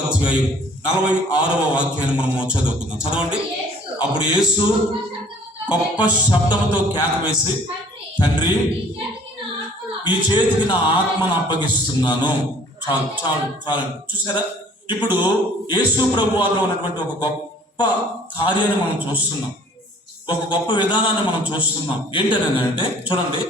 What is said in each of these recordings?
అధ్యాయం 46వ వాక్యాన్ని మనం చదువుకుందాం. చదవండి. అప్పుడు యేసు గొప్ప శబ్దంతో కేక వేసి, తండ్రి, ఈ చేతికి నా ఆత్మను అప్పగిస్తున్నాను. చాలు చాలు చాలండి. చూసారా, ఇప్పుడు యేసు ప్రభు వారిలో ఉన్నటువంటి ఒక గొప్ప కార్యాన్ని మనం చూస్తున్నాం, ఒక గొప్ప విధానాన్ని మనం చూస్తున్నాం. ఏంటంటే చూడండి,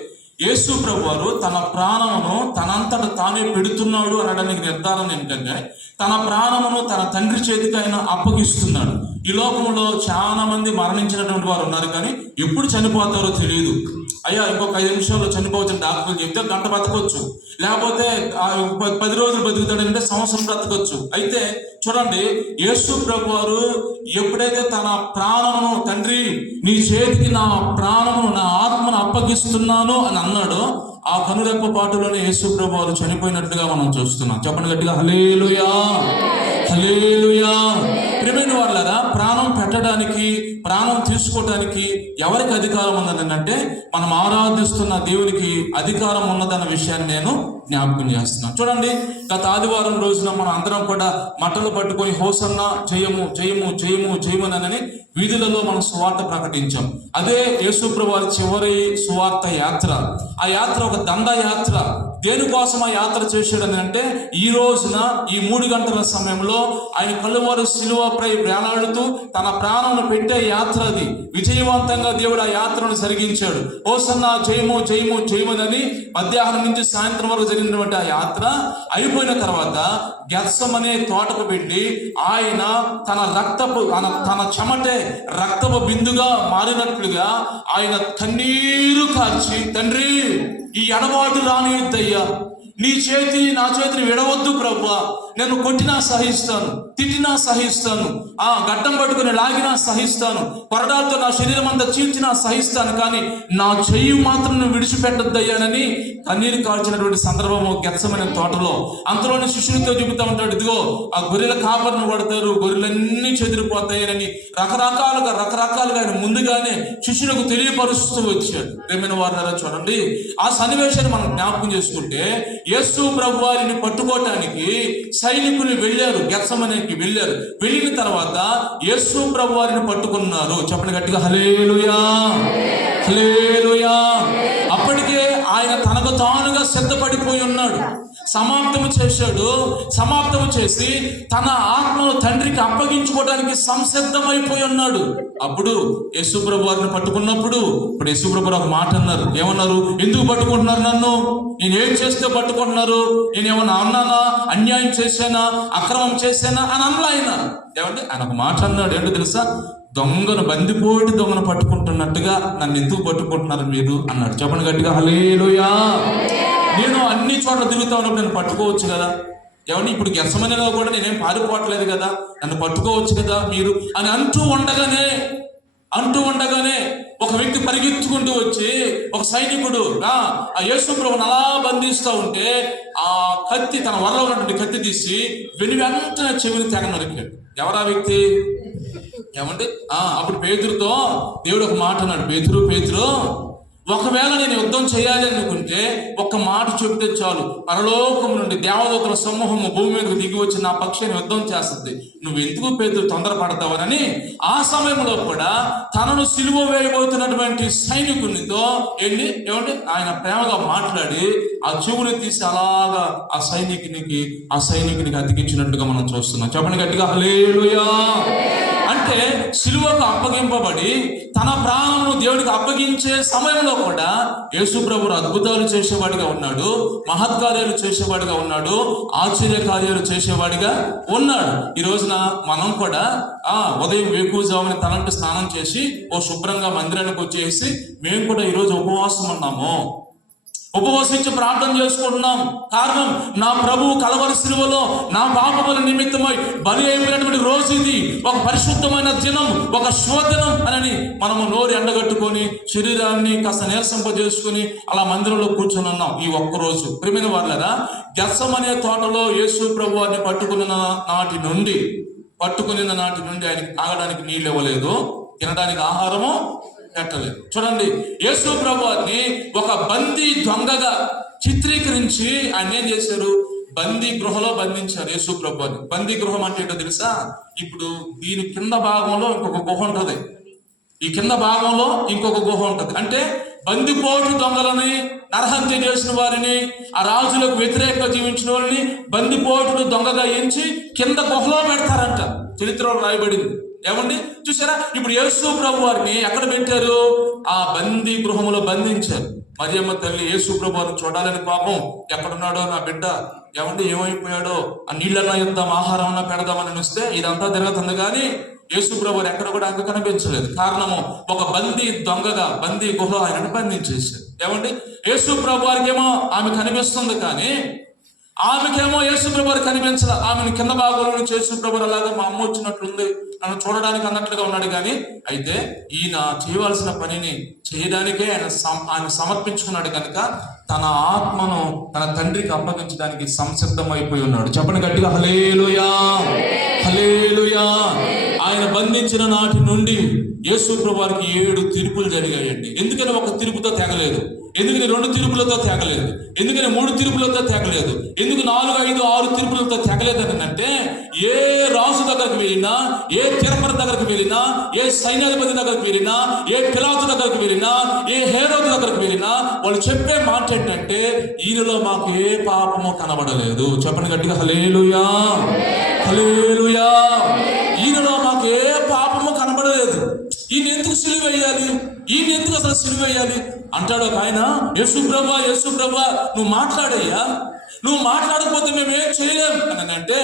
యేసు ప్రభు వారు తన ప్రాణమును తనంతట తానే పెడుతున్నాడు అనడానికి నిర్ధారణ ఏంటంటే, తన ప్రాణమును తన తండ్రి చేతికి ఆయన అప్పగిస్తున్నాడు. ఈ లోకంలో చాలా మంది మరణించినటువంటి వారు ఉన్నారు, కానీ ఎప్పుడు చనిపోతారో తెలియదు. అయ్యా ఇంకొక 5 నిమిషాల్లో చనిపోవచ్చు డాక్టర్లు చెప్తే గంట బతకొచ్చు, లేకపోతే 10 రోజులు బతుకుతాడంటే సంవత్సరం బ్రతకొచ్చు. అయితే చూడండి, యేసు ప్రభు వారు ఎప్పుడైతే తన ప్రాణమును, తండ్రి నీ చేతికి నా ప్రాణమును, నా ఆత్మను అప్పగిస్తున్నాను అని అన్నాడో, ఆ కనురెప్ప పాటులోనే యేసు ప్రభు వారు చనిపోయినట్టుగా మనం చూస్తున్నాం. చెప్పండి గట్టిగా, హల్లెలూయా హల్లెలూయా. ప్రియమైన వాళ్ళారా, ప్రాణం పెట్టడానికి, ప్రాణం తీసుకోవడానికి ఎవరికి అధికారం ఉందనంటే, మనం ఆరాధిస్తున్న దేవునికి అధికారం ఉన్నదన్న విషయాన్ని నేను జ్ఞాపకం చేస్తున్నాను. చూడండి, గత ఆదివారం రోజున మనం అందరం కూడా మట్టలు పట్టుకొని హోసన్నా జయము జయము జయము జయమునని వీధులలో మనం సువార్త ప్రకటించాం. అదే యేసు ప్రభువు చివరి సువార్త యాత్ర. ఆ యాత్ర ఒక దండ యాత్ర. దేనికోసం ఆ యాత్ర చేశాడని అంటే, ఈ రోజున ఈ 3 గంటల సమయంలో ఆయన కలువరి శిలువపై వేలాడుతూ తన ప్రాణాలను పెట్టే యాత్ర అది. విజయవంతంగా దేవుడు ఆ యాత్రను జరిగించాడు. హోసన్నా జయము జయము జయమునని మధ్యాహ్నం నుంచి సాయంత్రం వరకు జరిగినటువంటి ఆ యాత్ర అయిపోయిన తర్వాత గెత్సెమనే తోటకు వెళ్ళి ఆయన తన చెమటే రక్తపు బిందుగా మారినట్లుగా ఆయన కన్నీరు కార్చి, తండ్రి ఈ ఎడబాటు రానిద్దయ్యా, నీ చేతి నా చేతిని విడవద్దు ప్రభువా, నేను కొట్టినా సహిస్తాను, తిట్టినా సహిస్తాను, గడ్డం పట్టుకుని లాగినా సహిస్తాను, కొరడాలతో నా శరీరం అంతా చీల్చినా సహిస్తాను, కానీ నా చెయ్యి మాత్రం నువ్వు విడిచిపెట్టద్దయ్యానని కన్నీరు కాల్చినటువంటి సందర్భము గెత్సెమనే తోటలో. అంతలోని శిష్యులతో చెబుతా ఉంటాడు, ఇదిగో ఆ గొర్రెల కాపర్ను కొడతారు, గొర్రెలన్నీ చెదిరిపోతాయని రకరకాలుగా ఆయన ముందుగానే శిష్యులకు తెలియపరుస్తూ వచ్చాడు. ప్రియమైన వారులారా, చూడండి, ఆ సన్నివేశాన్ని మనం జ్ఞాపకం చేసుకుంటే, యేసు ప్రభు వారిని పట్టుకోవటానికి సైనికులు వెళ్ళారు, గెత్సెమనేకి వెళ్ళారు. వెళ్ళిన తర్వాత యేసు ప్రభు వారిని పట్టుకున్నారు. చెప్పండి గట్టిగా, హల్లెలూయా హల్లెలూయా. అప్పటికే ఆయన తనకు తానుగా సిద్ధపడిపోయి ఉన్నాడు, సమాప్తము చేశాడు. సమాప్తము చేసి తన ఆత్మను తండ్రికి అప్పగించుకోవడానికి సంసిద్ధమైపోయి ఉన్నాడు. అప్పుడు యేసు ప్రభు వారిని పట్టుకున్నప్పుడు ఇప్పుడు యేసు ప్రభు ఒక మాట అన్నారు. ఏమన్నారు? ఎందుకు పట్టుకుంటున్నారు నన్ను? నేను ఏం చేస్తే పట్టుకుంటున్నారు? నేను ఏమన్నా అన్నానా? అన్యాయం చేశానా? అక్రమం చేశానా అని అనలా ఆయన. ఏమంటే ఆయన ఒక మాట అన్నాడు. ఏంటో తెలుసా? బందిపోటి దొంగను పట్టుకుంటున్నట్టుగా నన్ను ఎందుకు పట్టుకుంటున్నారు మీరు అన్నాడు. చెప్పండి గట్టిగా, హల్లెలూయా. నేను అన్ని చోట్ల తిరుగుతా ఉన్నప్పుడు నేను పట్టుకోవచ్చు కదా. ఏమంటే ఇప్పుడు గెత్సెమనేలో కూడా నేనేం పారిపోవట్లేదు కదా, నన్ను పట్టుకోవచ్చు కదా మీరు అని అంటూ ఉండగానే ఒక వ్యక్తి పరిగెత్తుకుంటూ వచ్చి, ఒక సైనికుడు ఆ యేసు ప్రభువుని అలా బంధిస్తూ ఉంటే ఆ కత్తి, తన వరలో ఉన్నటువంటి కత్తి తీసి వెంటనే చెవిని తెగ నరికాడు. ఎవరా వ్యక్తి? ఏమంటే అప్పుడు పేతురుతో దేవుడు ఒక మాట అన్నాడు. పేతురు, ఒకవేళ నేను యుద్ధం చేయాలి అనుకుంటే ఒక్క మాట చెబితే చాలు, పరలోకం నుండి దేవదూతల సమూహము భూమి మీదకు దిగి వచ్చి నా పక్షాన్ని యుద్ధం చేస్తుంది. నువ్వు ఎందుకు పేతురు తొందరపడతావని ఆ సమయంలో కూడా తనను సిలువ వేయబోతున్నటువంటి సైనికునితో వెళ్ళి ఏమంటే ఆయన ప్రేమగా మాట్లాడి ఆ చెవుని తీసి అలాగా ఆ సైనికునికి అతికించినట్టుగా మనం చూస్తున్నాం. చెప్పండి గట్టిగా, హల్లెలూయా. అంటే సిలువకు అప్పగింపబడి తన ప్రాణమును దేవుడికి అప్పగించే సమయంలో కూడా యేసు ప్రభువు అద్భుతాలు చేసేవాడిగా ఉన్నాడు, మహత్కార్యాలు చేసేవాడిగా ఉన్నాడు, ఆశ్చర్య కార్యాలు చేసేవాడిగా ఉన్నాడు. ఈ రోజున మనం కూడా ఉదయం వేకువజామున తలంటు స్నానం చేసి శుభ్రంగా మందిరానికి వచ్చేసి మేము కూడా ఈరోజు ఉపవాసం ఉన్నాము, ఉపవసించి ప్రార్థన చేసుకుంటున్నాం. కారణం, నా ప్రభువు కలవరి శిలువలో నా పాపముల నిమిత్తమై బలి అయిపోయినటువంటి రోజు ఇది, ఒక పరిశుద్ధమైన దినం, ఒక శోధనం అని మనము నోరు ఎండగట్టుకొని శరీరాన్ని కాస్త నీరసింపజేసుకుని అలా మందిరంలో కూర్చొని ఉన్నాం ఈ ఒక్కరోజు. ప్రియమైన వాళ్ళారా, గెత్సెమనే తోటలో యేసు ప్రభు వారిని పట్టుకున్న నాటి నుండి ఆయనకి తాగడానికి నీళ్ళు ఇవ్వలేదు, తినడానికి ఆహారము పెట్టలేదు. చూడండి, యేసు ప్రభువుని ఒక బందీ దొంగగా చిత్రీకరించి ఆయన ఏం చేశారు? బందీ గృహలో బంధించారు యేసు ప్రభుని. బందీ గృహం అంటే ఏంటో తెలుసా? ఇప్పుడు దీని కింద భాగంలో ఇంకొక గుహ ఉంటది, ఈ కింద భాగంలో ఇంకొక గుహ ఉంటది. అంటే బందిపోటు దొంగలని, నరహత్య చేసిన వారిని, ఆ రాజులకు వ్యతిరేకంగా జీవించిన వారిని బందిపోటును దొంగగా ఎంచి కింద గుహలో పెడతారంట. చరిత్రలో రాయబడింది. ఏమండి చూసారా? ఇప్పుడు యేసు ప్రభు వారిని ఎక్కడ పెట్టారు? ఆ బందీ గృహంలో బంధించారు. మరియమ్మ తల్లి యేసు ప్రభు వారిని చూడాలని పాపం ఎక్కడున్నాడో నా బిడ్డ, ఏమంటే ఏమైపోయాడో, ఆ నీళ్ళన్నా ఇద్దాం, ఆహారం అన్నా పెడదామని వస్తే ఇదంతా తిరుగుతుంది. కానీ యేసు ప్రభు వారు ఎక్కడ కూడా అంత కనిపించలేదు. కారణము, ఒక బందీ దొంగగా బందీ గుహలో ఆయనను బంధించేశారు. ఏమండి యేసు ప్రభు వారికి ఏమో ఆమె కనిపిస్తుంది, కానీ ఆమెకేమో యేసు ప్రభు వారు కనిపించదు. ఆమెను కింద భాగంలో నుంచి యేసు ప్రభు అలాగా మా అమ్మ వచ్చినట్లుంది నన్ను చూడడానికి అన్నట్లుగా ఉన్నాడు. కానీ అయితే ఈయన చేయవలసిన పనిని చేయడానికే ఆయన సమర్పించుకున్నాడు కనుక తన ఆత్మను తన తండ్రికి అప్పగించడానికి సంసిద్ధం అయిపోయి ఉన్నాడు. చెప్పండి గట్టిగా హల్లెలూయా, హల్లెలూయా. ఆయన బంధించిన నాటి నుండి యేసు ప్రభు వారికి 7 తీర్పులు జరిగాయండి. ఎందుకని ఒక తీర్పుతో తెగలేదు? ఎందుకని 2 తీర్పులతో తెగలేదు? ఎందుకని 3 తీర్పులతో తెగలేదు? ఎందుకు 4, 5, 6 తీర్పులతో తెగలేదని అంటే, ఏ రాజు దగ్గరికి వెళ్ళినా, ఏ తిరుపతి దగ్గరికి వెళ్ళినా, ఏ సైన్యాధిపతి దగ్గరికి వెళ్ళినా, ఏ పిలాతు దగ్గరికి వెళ్ళినా, ఏ హేరోదు దగ్గరికి వెళ్ళినా వాళ్ళు చెప్పే మాట ఏంటంటే, ఈయనలో మాకు ఏ పాపము కనబడలేదు. చెప్పండి గట్టిగా హల్లెలూయా, హల్లెలూయా. ఈయనలో మాకు ఏ పాపము కనబడలేదు. ఈయన ఎందుకు సిలువ వేయాలి? ఈయన ఎందుకు అసలు సిలువ వేయాలి అంటాడు ఒక ఆయన. యేసు ప్రభా, యేసు ప్రభా, నువ్వు మాట్లాడయ్యా, నువ్వు మాట్లాడకపోతే మేమేం చేయలేం అని అంటే,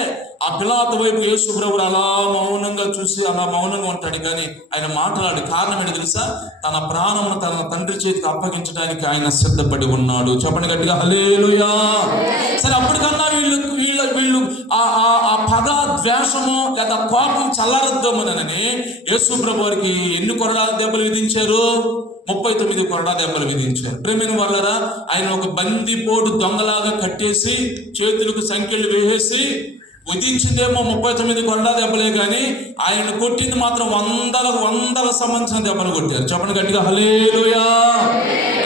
ఆ పిలాతు వైపు యేసు ప్రభు అలా మౌనంగా చూసి అలా మౌనంగా ఉంటాడు. కానీ ఆయన మాట్లాడు. కారణం ఏంటి తెలుసా? తన ప్రాణమును తన తండ్రి చేతికి అప్పగించడానికి ఆయన సిద్ధపడి ఉన్నాడు. చెప్పండి గట్టిగా హల్లెలూయా. సరే, అప్పటికన్నా వీళ్ళు ఆ పగ, ద్వేషము లేదా కోపం చల్లారద్దామనని యేసు ప్రభు వారికి ఎన్ని కొరడా దెబ్బలు విధించారు? 39 కొరడా దెబ్బలు విధించారు. ప్రేమైన వాళ్ళరా, ఆయన ఒక బందిపోటు దొంగలాగా కట్టేసి చేతులకు సంఖ్యలు వేసేసి విధించిందేమో 39 కొరడా దెబ్బలే, కానీ ఆయన కొట్టింది మాత్రం వందల సంబంధించిన దెబ్బలు కొట్టారు. చెప్పండి గట్టిగా హల్లెలూయా.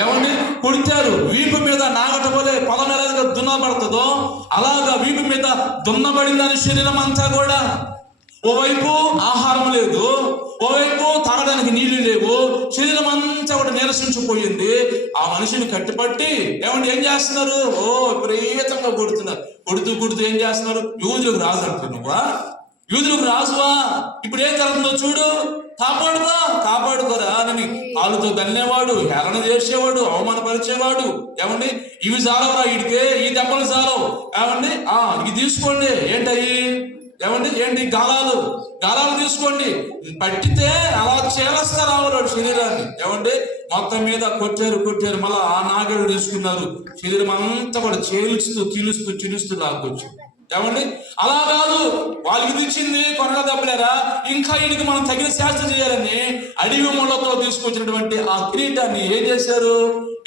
ఏమండి కొట్టారు? వీపు మీద నాగటబోలే పొలం ఎలాగా దున్నబడుతుందో అలాగా వీపు మీద దున్నబడిందని శరీరం అంతా కూడా. ఓవైపు ఆహారం లేదు, ఓవైపు తాగడానికి నీళ్లు లేవు, శరీరం అంతా కూడా నీరసించిపోయింది. ఆ మనిషిని కట్టిపట్టి ఏం చేస్తున్నారు? విపరీతంగా కొడుతున్నారు. కొడుతూ ఏం చేస్తున్నారు? యూదులకు రాజు అంటారు. నువ్వా యూదులకు రాజువా? ఇప్పుడు ఏం జరుగుతుందో చూడు, కాపాడుకోరా అని కాలుతో దన్నేవాడు, హేళన చేసేవాడు, అవమానపరిచేవాడు. ఏమండి ఇవి చాలవరా? ఈ దెబ్బలు చాలవు. ఏమండి ఇవి తీసుకోండి. ఏంటి గాలాలు తీసుకోండి. పట్టితే అలా చేరస్తారు ఆవిడ శరీరాన్ని. ఏమండి మొత్తం మీద కొట్టారు. మళ్ళీ ఆ నాగేడు తీసుకున్నారు. శరీరం అంతా కూడా చీలుస్తూ లాక్కొచ్చు. ఏమండి అలా కాదు, వాళ్ళకి ఇచ్చింది కొరడా దెబ్బలేరా, ఇంకా వీడికి మనం తగిన శాస్త్ర చేయాలని అడవి ముళ్ళతో తీసుకొచ్చినటువంటి ఆ కిరీటాన్ని ఏం చేశారు?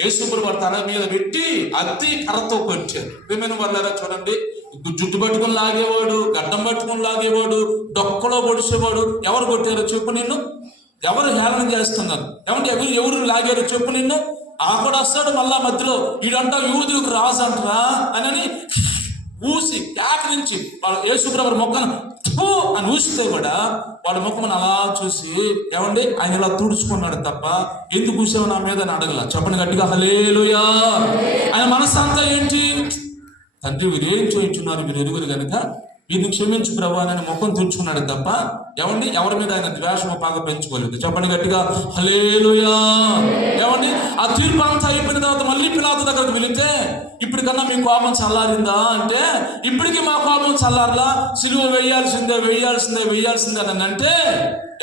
యేసు ప్రభు తల మీద పెట్టి అత్తి కర్రతో కొట్టారు. ప్రియమైన వాళ్ళారా చూడండి, జుట్టు పట్టుకుని లాగేవాడు, గడ్డం పట్టుకుని లాగేవాడు, డొక్కలో పొడిచేవాడు. ఎవరు కొట్టారో చెప్పు నిన్ను? ఎవరు హేళన చేస్తున్నారు? ఏమంటే ఎవరు లాగారు చెప్పు నిన్ను? ఆకడ వస్తాడు మళ్ళా మధ్యలో, వీడంటా యూదులకు రాజు అంటారా అని ఊసి నుంచి వాళ్ళ యేసు ప్రభు మొక్కను అని ఊసితే కూడా వాళ్ళ ముఖం అలా చూసి ఏమండి ఆయన ఇలా తుడుచుకున్నాడు తప్ప ఎందుకు ఊసావు నా మీద అని అడగల. చెప్పండి గట్టిగా హల్లెలూయా. ఆయన మనసంతా ఏంటి? తండ్రి వీరేం చేయించున్నారు, వీరు ఎరుగురు కనుక వీరిని క్షమించు ప్రభు అని ముఖం తుడుచుకున్నాడు తప్ప ఏమండి ఎవరి మీద ఆయన ద్వేషము పాగ పెంచుకోలేదు. చెప్పండి గట్టిగా హల్లెలూయా. ఏమండి ఆ తీర్పు అంతా అయిపోయిన తర్వాత మళ్ళీ పిలాతు దగ్గరకు వెళితే, ఇప్పటికన్నా మీ కోపం చల్లారిందా అంటే, ఇప్పటికీ మా కోపం చల్లారలా, సిలువ వేయాల్సిందే అని అంటే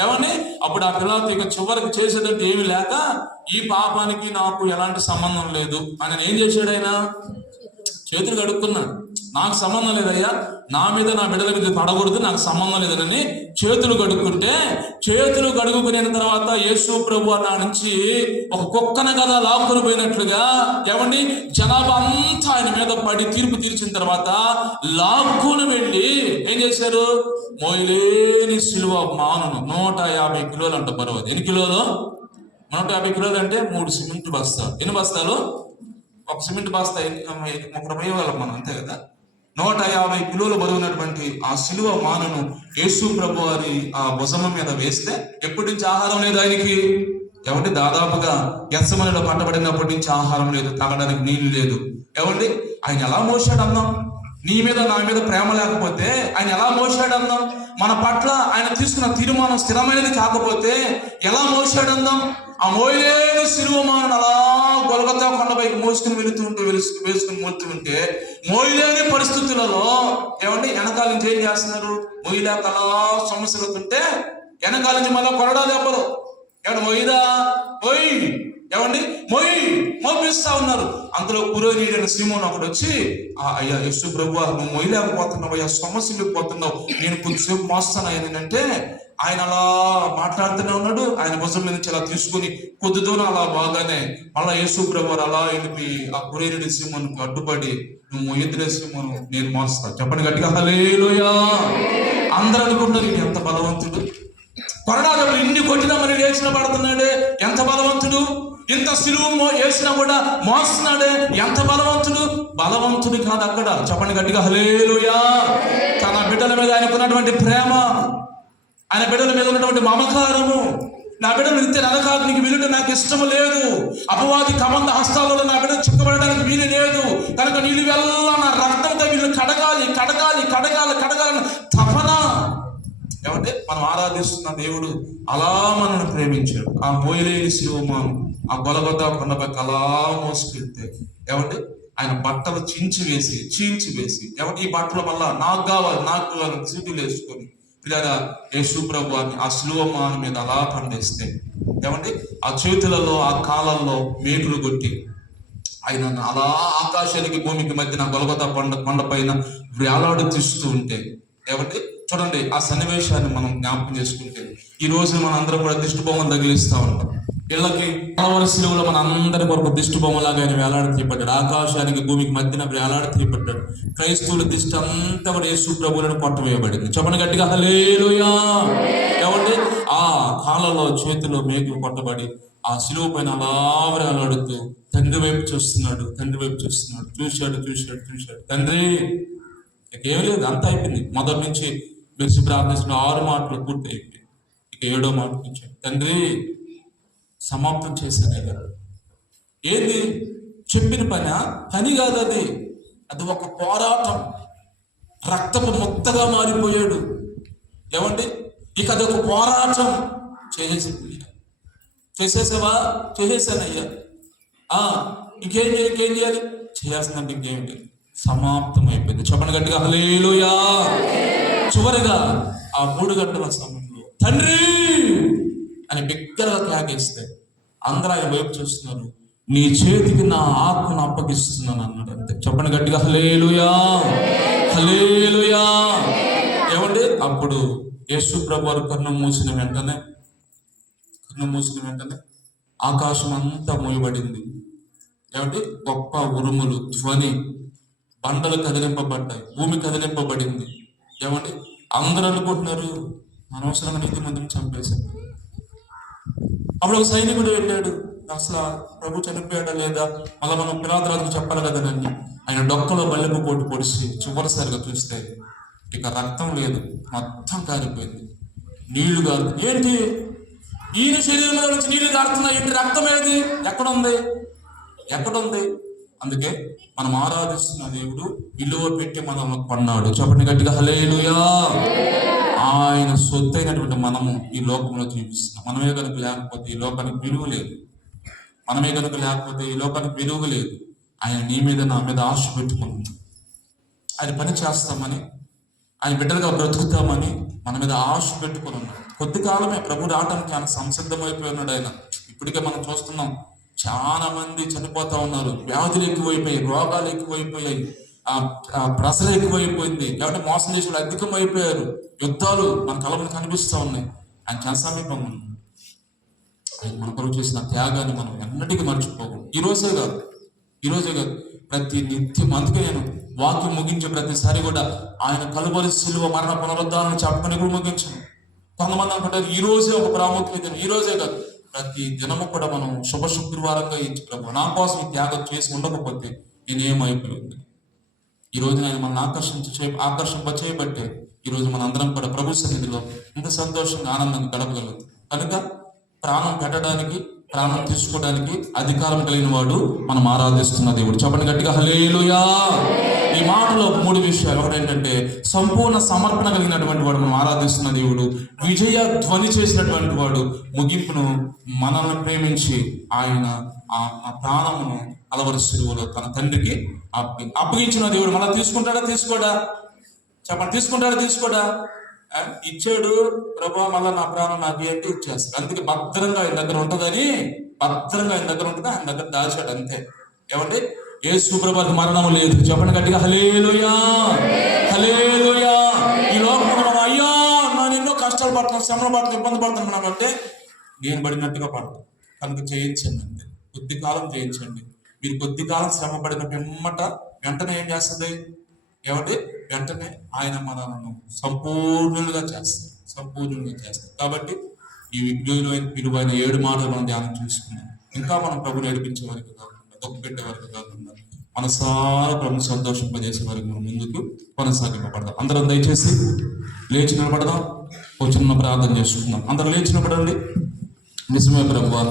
ఏమండి అప్పుడు ఆ పిలాతు ఇక చివరికి చేసేదంటే ఏమి లేక, ఈ పాపానికి నాకు ఎలాంటి సంబంధం లేదు అని ఏం చేశాడు? ఆయన చేతులు కడుక్కున్నాడు. నాకు సంబంధం లేదయ్యా, నా మీద నా బిడ్డల మీద పడకూడదు, నాకు సంబంధం లేదని చేతులు కడుక్కుంటే, చేతులు కడుక్కునే తర్వాత యేసు ప్రభు నా నుంచి ఒక కుక్కన కదా లాక్కుని పోయినట్లుగా ఏమండి జనాభా అంతా ఆయన మీద పడి తీర్పు తీర్చిన తర్వాత లాక్కుని వెళ్ళి ఏం చేశారు? మోయలేని సిలువ మానును 150 కిలోలు అంట బరువు. ఎన్ని కిలోలు? 150 కిలోలు అంటే 3 సిమెంట్ బస్తాలు. ఎన్ని బస్తాలు? ఒక సిమెంట్ బస్తా 30 వేయగలం మనం, అంతే కదా. 150 కిలోలు బరువున్నటువంటి ఆ సిలువ మానను యేసు ప్రభు వారి ఆ భుజం మీద వేస్తే ఎప్పటి నుంచి ఆహారం లేదు ఆయనకి. ఏమంటే దాదాపుగా గెత్సెమనీలో పట్టబడినప్పటి నుంచి ఆహారం లేదు, తాగడానికి నీళ్లు లేదు. ఏమండి ఆయన ఎలా మోసాడు అన్నాం? నీ మీద నా మీద ప్రేమ లేకపోతే ఆయన ఎలా మోసాడు అన్నాం? మన పట్ల ఆయన తీసుకున్న తీర్మానం స్థిరమైనది కాకపోతే ఎలా మోసాడు అందాం? ఆ మోయలేని సిలువ మానను అలా గొలగొతా కొండపైకి మోసుకుని వేసుకుని మోస్తుంటే మోయలేని పరిస్థితులలో ఏమండి వెనకాల నుంచి ఏం చేస్తున్నారు? మొయ్యలేక అలా సమస్యలు అవుతుంటే వెనకాల నుంచి మళ్ళీ కొరడా దెబ్బలు. ఏమంటే మొయ్యదా మొయ్యి, ఏమండి మొయ్యి మోపిస్తా ఉన్నారు. అందులో కురేనీయుడైన సీమోను ఒకడు వచ్చి, అయ్యా యేసు ప్రభువా నువ్వు మొయ్యలేకపోతున్నావు, అయ్యా సమస్యలు పోతున్నావు, నేను కొద్దిసేపు మోస్తాను ఆయన అంటే ఆయన అలా మాట్లాడుతూనే ఉన్నాడు. ఆయన భుజం మీద నుంచి అలా తీసుకుని కొద్ది దూరం అలా బాగానే మళ్ళా యేసు ప్రభువారు అలా వెళ్ళి ఆ కురేనీయుడి సీమోనుకు అడ్డుపడి, నువ్వు మొయ్యదులే సీమోను, నేను మోస్తా. చెప్పండి గట్టిగా హల్లెలూయా. అందరూ అనుకుంటున్నారు ఇది ఎంత బలవంతుడు, కొరడాలు ఇన్ని కొట్టినా మరి వేసిన పడుతున్నాడే ఎంత బలవంతుడు, ఇంత సిలువ వేసినా కూడా మోస్తున్నాడే ఎంత బలవంతుడు. బలవంతుడు కాదు అక్కడ. చెప్పండి గట్టిగా హల్లెలూయా. తన బిడ్డల మీద ఆయనకున్నటువంటి ప్రేమ, ఆయన బిడ్డల మీద ఉన్నటువంటి మమకారము, నా బిడ్డలు ఇంతే నరకాగ్నికి వీలుంటే నాకు ఇష్టము లేదు, అపవాది కమంద హస్తాలలో నా బిడ్డ చిక్కబడడానికి వీలు లేదు కనుక నీళ్ళు వెళ్ళ నా రక్తంతో వీళ్ళు కడగాలి కడగాలి కడగాలి కడగాలని తపన. ఏమంటే మనం ఆరాధిస్తున్న దేవుడు అలా మనల్ని ప్రేమించాడు. ఆ మోయలేని శివమాను ఆ గొలగొతా కొండపై అలా మోసుకెళ్తే ఏమంటే ఆయన బట్టలు చీల్చి వేసి ఏమంటే ఈ బట్టల వల్ల నాకు కావాలి చీటీలు వేసుకొని పిల్లరా యేసు ప్రభువాన్ని ఆ శిలువమాను మీద అలా పండేస్తే ఏమంటే ఆ చేతులలో ఆ కాలంలో మేకులు కొట్టి ఆయన అలా ఆకాశానికి భూమికి మధ్యన గొలగొతా కొండ పైన వేలాడు తీస్తూ ఉంటే ఏమంటే చూడండి ఆ సన్నివేశాన్ని మనం జ్ఞాపకం చేసుకుంటే ఈ రోజు మన అందరం కూడా దిష్టి బొమ్మలు తగిలిస్తూ ఉంటాం. ఇళ్ళకి సిలువలో మన అందరి కొరకు దిష్టి బొమ్మలాగా ఆయన వేలాడ తీయబడ్డాడు. ఆకాశానికి భూమికి మధ్యన వేలాడ తీయబడ్డాడు. క్రైస్తవుల దిష్టి అంతా కూడా యేసు ప్రభువులను కొట్టవేయబడింది. చెప్పండి గట్టిగా హల్లెలూయా. ఏమంటే ఆ కాళ్ళలో చేతిలో మేకులు కొట్టబడి ఆ సిలువ పైన అలా వేలాడుతూ తండ్రి వైపు చూస్తున్నాడు. చూశాడు తండ్రి ఏం లేదు, అంతా అయిపోయింది. మొదటి నుంచి మెరిసి ప్రార్థించిన 6 మాటలు పూర్తి అయిపోయింది. ఇక 7వ మాట నుంచి తండ్రి సమాప్తం చేశాను. ఏంది చెప్పిన పని కాదు, అది ఒక పోరాటం. రక్తపు ముద్దగా మారిపోయాడు. ఏమండి ఇక అది ఒక పోరాటం. చేసేసావా? చేసేసానయ్యా. ఇంకేం చేయాలి? చేయాల్సిందంటే ఇంకేం లేదు, సమాప్తం అయిపోయింది. చెప్పండి గట్టిగా హల్లెలూయా. చివరిగా ఆ 3 గంటల సమయంలో తండ్రి అని బిగ్గరగా త్యాగేస్తే అందరూ ఆయన వైపు చూస్తున్నారు. నీ చేతికి నా ఆత్మను అప్పగిస్తున్నాను అన్నాడు అంతే. చెప్పండి గట్టిగా హల్లెలూయా. ఏమండి అప్పుడు యేసు ప్రభువారు కన్ను మూసిన వెంటనే ఆకాశం అంతా మూయబడింది. ఏమంటే గొప్ప ఉరుములు, ధ్వని, బండలు కదిలింపబడ్డాయి, భూమి కదిలింపబడింది. ఏమంటే అందరూ అనుకుంటున్నారు అనవసరంగా నీతిమంతుని చంపేశారు. అప్పుడు ఒక సైనికుడు వెళ్ళాడు, అసలు ప్రభు చనిపోయాడా లేదా మళ్ళీ మనం పిలాతురాజుకు చెప్పాలి కదనండి. ఆయన డొక్కలో బల్లెపు పోటు పొడిచి చివరిసారిగా చూస్తే ఇక రక్తం లేదు, మొత్తం కారిపోయింది. నీళ్లు కాదు. ఏంటి ఈయన శరీరంలో నుంచి నీళ్లు కారుతున్నాయి, ఏంటి రక్తం ఏది? ఎక్కడుంది? అందుకే మనం ఆరాధిస్తున్న దేవుడు విలువ పెట్టి మనల్ని కొన్నాడు. చెప్పండి గట్టిగా హల్లెలూయా. ఆయన సొత్తైనటువంటి మనము ఈ లోకంలో జీవిస్తున్నాం. మనమే కనుక లేకపోతే ఈ లోకానికి విలువ లేదు. ఆయన నీ మీద నా మీద ఆశ పెట్టుకున్నాడు. ఆయన పని చేస్తామని, ఆయన బిడ్డలుగా బ్రతుకుతామని మన మీద ఆశ పెట్టుకుని ఉన్నాడు. కొద్ది కాలమే ప్రభు రావడానికి ఆయన సంసిద్ధమైపోయి ఉన్నాడు. ఆయన ఇప్పటికే మనం చూస్తున్నాం, చాలా మంది చనిపోతా ఉన్నారు. వ్యాధులు ఎక్కువైపోయాయి, రోగాలు ఎక్కువైపోయాయి, ప్రసర ఎక్కువైపోయింది. కాబట్టి మోసం చేసిన అధికమైపోయారు. యుద్ధాలు మన కళ్ళ మీద కనిపిస్తూ ఉన్నాయి. ఆయన చాలా సమీపంగా ఉన్నాడు. ఆయన మన కొరకు చేసిన త్యాగాన్ని మనం ఎన్నటికీ మర్చిపోకూడదు. ఈ రోజే కాదు ప్రతి నిత్యం. అందుకే నేను వాక్యం ముగించే ప్రతిసారి కూడా ఆయన కలువరి సిలువ మరణ పునరుద్ధారణ చెప్పని కూడా ముగించను. కొంతమంది అనుకుంటారు ఈ రోజే ఒక ప్రాముఖ్యత. ఈ రోజే కాదు, ప్రతి దినము కూడా మనం శుభ శుక్రవారంగా ఇచ్చి ప్రభు నా కోసం ఈ త్యాగం చేసి ఉండకపోతే నేనేమైపోయింది. ఈ రోజు ఆయన మనల్ని ఆకర్షింపచేయబట్టే ఈ రోజు మన అందరం కూడా ప్రభు సన్నిధిలో ఇంత సంతోషంగా ఆనందంగా గడపగలుగుతాం. కనుక ప్రాణం పెట్టడానికి, ప్రాణం తీసుకోవడానికి అధికారం కలిగిన వాడు మనం ఆరాధిస్తున్న దేవుడు. చెప్పండి గట్టిగా హల్లెలూయా. ఈ మాటలో 3 విషయాలు. ఒకటి ఏంటంటే సంపూర్ణ సమర్పణ కలిగినటువంటి వాడు మనం ఆరాధిస్తున్న దేవుడు. విజయ ధ్వని చేసినటువంటి వాడు. ముగింపును మనల్ని ప్రేమించి ఆయన ఆ ప్రాణమును కలవరి శిలువలో తన తండ్రికి అప్పగించిన దేవుడు. మళ్ళీ తీసుకుంటాడా తీసుకోడా? చెప్పండి, తీసుకుంటాడా తీసుకోడా? ఇచ్చాడు ప్రభా, మళ్ళీ నా ప్రాణం నాకు ఏంటి ఇచ్చేస్తాడు. అందుకే భద్రంగా ఆయన దగ్గర ఉంటుందని, భద్రంగా ఆయన దగ్గర ఉంటుంది, ఆయన దగ్గర దాచాడు అంతే. ఏమంటే యేసు ప్రభువుకి మరణం లేదు. చెప్పండి గట్టిగా హల్లెలూయా, హల్లెలూయా. ఈ లోకంలో మనం అయ్యా నేను ఎన్నో కష్టాలు పడుతున్నాను, శ్రమలు పడుతున్నాను, ఇబ్బంది పడుతున్నాను అంటే నేను పడినట్టుగా పడతాను. కనుక చేయించండి అంతే, కొద్ది కాలం చేయించండి. మీరు కొద్ది కాలం శ్రమ పడిన వెంటనే ఏం చేస్తుంది? ఏమంటే వెంటనే ఆయన మనలను సంపూర్ణులుగా చేస్తారు. కాబట్టి ఈ విలువైన 7 మాటలు మనం ధ్యానం చేసుకున్నాం. ఇంకా మనం ప్రభు నడిపించే వారికి కాకుండా, దుఃఖ పెట్టే వారికి కాకుండా, మనసారా ప్రభు సంతోషింపజేసే వారికి మనం ముందుకు కొనసాగింపబడదాం. అందరం దయచేసి లేచి నిలబడదాం. ఒక చిన్న ప్రార్థన చేసుకుందాం. అందరూ లేచి నిలబడండి. నిజమే ప్రభువా,